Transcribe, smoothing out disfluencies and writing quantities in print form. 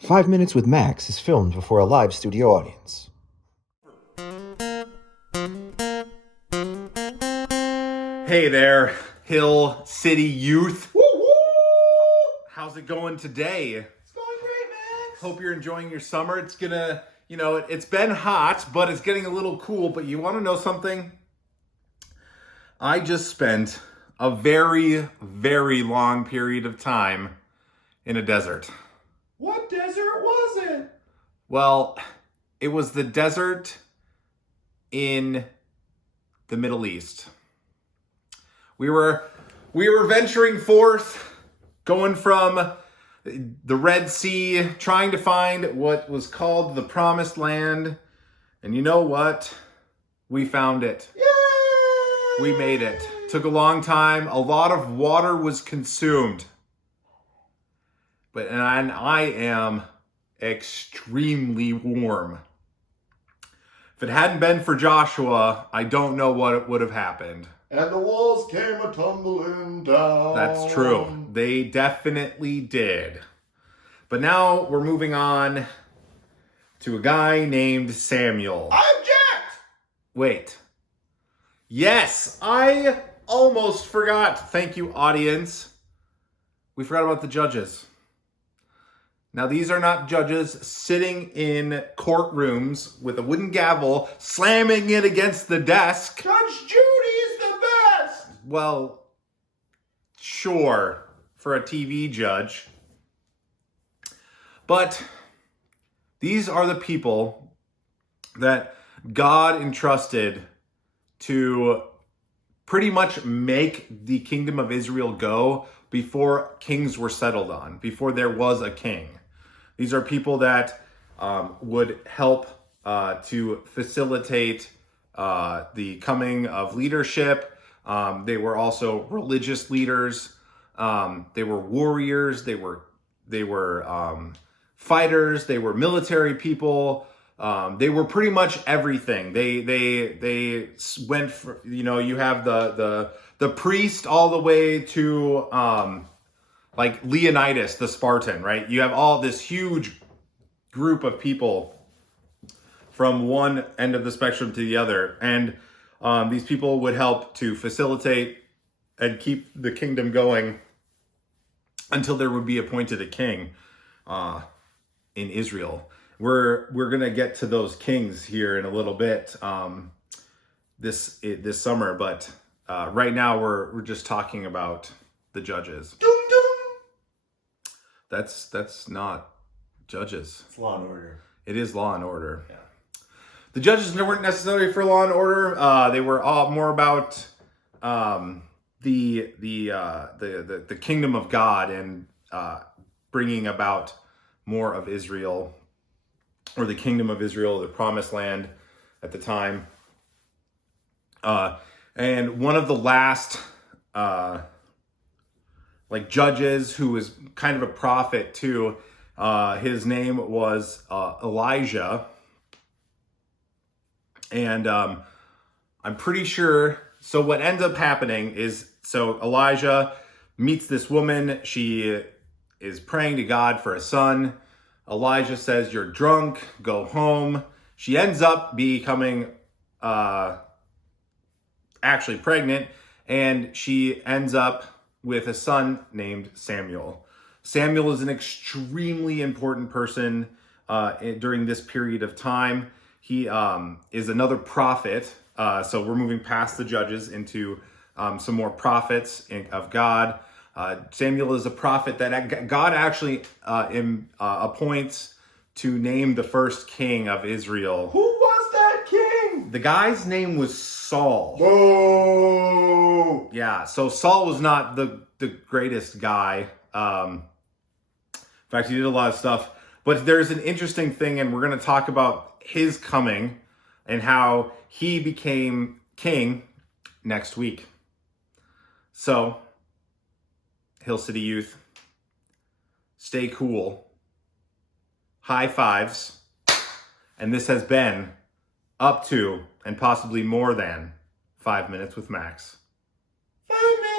5 Minutes with Max is filmed before a live studio audience. Hey there, Hill City youth. Woo woo! How's it going today? It's going great, Max. Hope you're enjoying your summer. It's gonna, it's been hot, but it's getting a little cool. But you want to know something? I just spent a very, very long period of time in a desert. What desert was it? Well, it was the desert in the Middle East. We were venturing forth, going from the Red Sea, trying to find what was called the Promised Land. And you know what? We found it. Yay! We made it. Took a long time. A lot of water was consumed. And I am extremely warm. If it hadn't been for Joshua, I don't know what would have happened. And the walls came a-tumbling down. That's true. They definitely did. But now we're moving on to a guy named Samuel. I object! Wait. Yes, I almost forgot. Thank you, audience. We forgot about the judges. Now, these are not judges sitting in courtrooms with a wooden gavel, slamming it against the desk. Judge Judy is the best! Well, sure, for a TV judge. But these are the people that God entrusted to pretty much make the kingdom of Israel go before kings were settled on, before there was a king. These are people that would help to facilitate the coming of leadership. They were also religious leaders. They were warriors. They were fighters. They were military people. They were pretty much everything. They went for, you have the priest all the way to like Leonidas the Spartan, right? You have all this huge group of people from one end of the spectrum to the other. And these people would help to facilitate and keep the kingdom going until there would be appointed a king in Israel. We're gonna get to those kings here in a little bit this summer, but right now we're just talking about the judges. Doom doom! That's not judges. It's Law and Order. It is Law and Order. Yeah. The judges weren't necessarily for Law and Order. They were all more about the kingdom of God and bringing about more of Israel, or the kingdom of Israel, the promised land at the time. And one of the last judges who was kind of a prophet too, his name was Elijah. And I'm pretty sure, so what ends up happening is, so Elijah meets this woman. She is praying to God for a son. Elijah says, "You're drunk, go home." She ends up becoming actually pregnant, and she ends up with a son named Samuel. Samuel is an extremely important person during this period of time. He is another prophet. So we're moving past the judges into some more prophets of God. Samuel is a prophet that God actually appoints to name the first king of Israel. Who was that king? The guy's name was Saul. Whoa! Yeah, so Saul was not the greatest guy. In fact, he did a lot of stuff. But there's an interesting thing, and we're going to talk about his coming and how he became king next week. So, Hill City youth, stay cool. High fives. And this has been up to and possibly more than 5 Minutes with Max. 5 minutes.